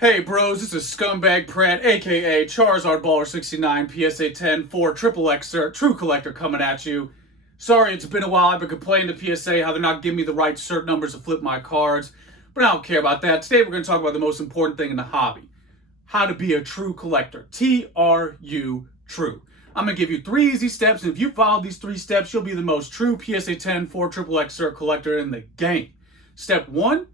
Hey bros, this is ScumbagPratte, aka Charizard Baller 69, PSA 10 for CoLlECtoR, True Collector coming at you. Sorry, it's been a while. I've been complaining to PSA how they're not giving me the right cert numbers to flip my cards, but I don't care about that. Today we're going to talk about the most important thing in the hobby: how to be a true collector. TrU, true. I'm going to give you 3 easy steps, and if you follow these 3 steps, you'll be the most true PSA 10 for CoLlECtoR collector in the game. Step 1.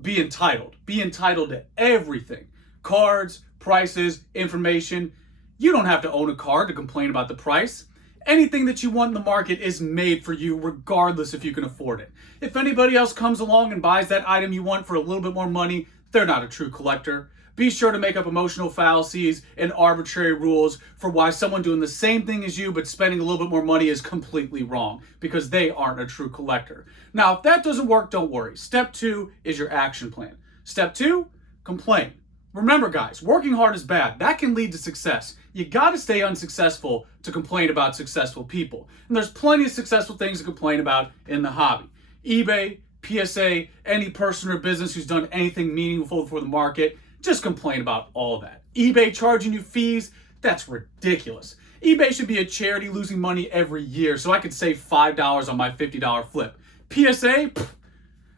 Be entitled. Be entitled to everything. Cards, prices, information. You don't have to own a card to complain about the price. Anything that you want in the market is made for you, regardless if you can afford it. If anybody else comes along and buys that item you want for a little bit more money, they're not a true collector. Be sure to make up emotional fallacies and arbitrary rules for why someone doing the same thing as you but spending a little bit more money is completely wrong, because they aren't a true collector. Now, if that doesn't work, don't worry. Step 2 is your action plan. Step 2, complain. Remember guys, working hard is bad. That can lead to success. You gotta stay unsuccessful to complain about successful people. And there's plenty of successful things to complain about in the hobby. eBay, PSA, any person or business who's done anything meaningful for the market, just complain about all that. eBay charging you fees, that's ridiculous. eBay should be a charity losing money every year so I could save $5 on my $50 flip. PSA,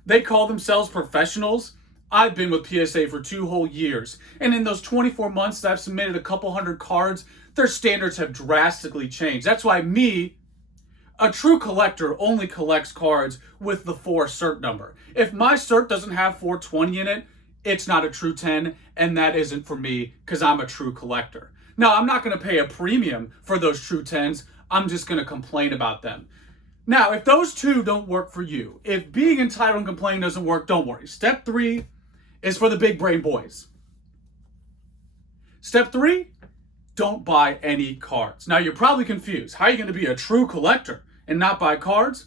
they call themselves professionals. I've been with PSA for 2 whole years, and in those 24 months that I've submitted a couple hundred cards, their standards have drastically changed. That's why me, a true collector, only collects cards with the 4 cert number. If my cert doesn't have 420 in it, it's not a true 10, and that isn't for me because I'm a true collector. Now, I'm not going to pay a premium for those true 10s. I'm just going to complain about them. Now, if those 2 don't work for you, if being entitled and complaining doesn't work, don't worry. Step 3 is for the big brain boys. Step 3, don't buy any cards. Now, you're probably confused. How are you going to be a true collector and not buy cards?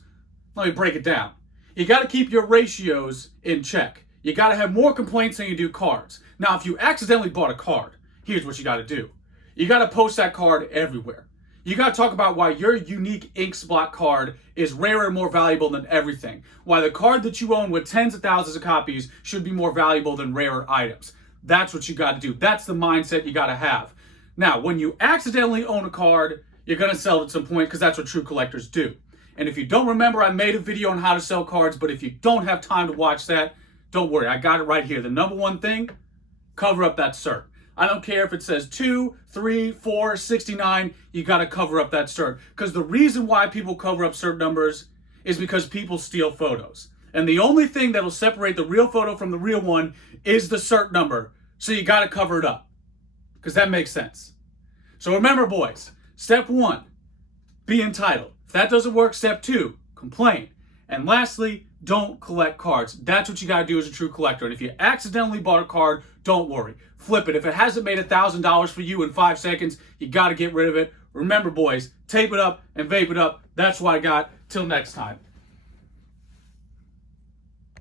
Let me break it down. You got to keep your ratios in check. You got to have more complaints than you do cards. Now, if you accidentally bought a card, here's what you got to do. You got to post that card everywhere. You got to talk about why your unique ink spot card is rarer and more valuable than everything. Why the card that you own with tens of thousands of copies should be more valuable than rarer items. That's what you got to do. That's the mindset you got to have. Now, when you accidentally own a card, you're going to sell it at some point because that's what true collectors do. And if you don't remember, I made a video on how to sell cards, but if you don't have time to watch that, don't worry, I got it right here. The number 1 thing, cover up that cert. I don't care if it says 2, 3, 4, 69, you got to cover up that cert. Because the reason why people cover up cert numbers is because people steal photos. And the only thing that'll separate the real photo from the real one is the cert number. So you got to cover it up. Because that makes sense. So remember, boys, step 1, be entitled. If that doesn't work, step 2, complain. And lastly, don't collect cards. That's what you got to do as a true collector. And if you accidentally bought a card, don't worry. Flip it. If it hasn't made $1,000 for you in 5 seconds, you got to get rid of it. Remember, boys, tape it up and vape it up. That's what I got. Till next time.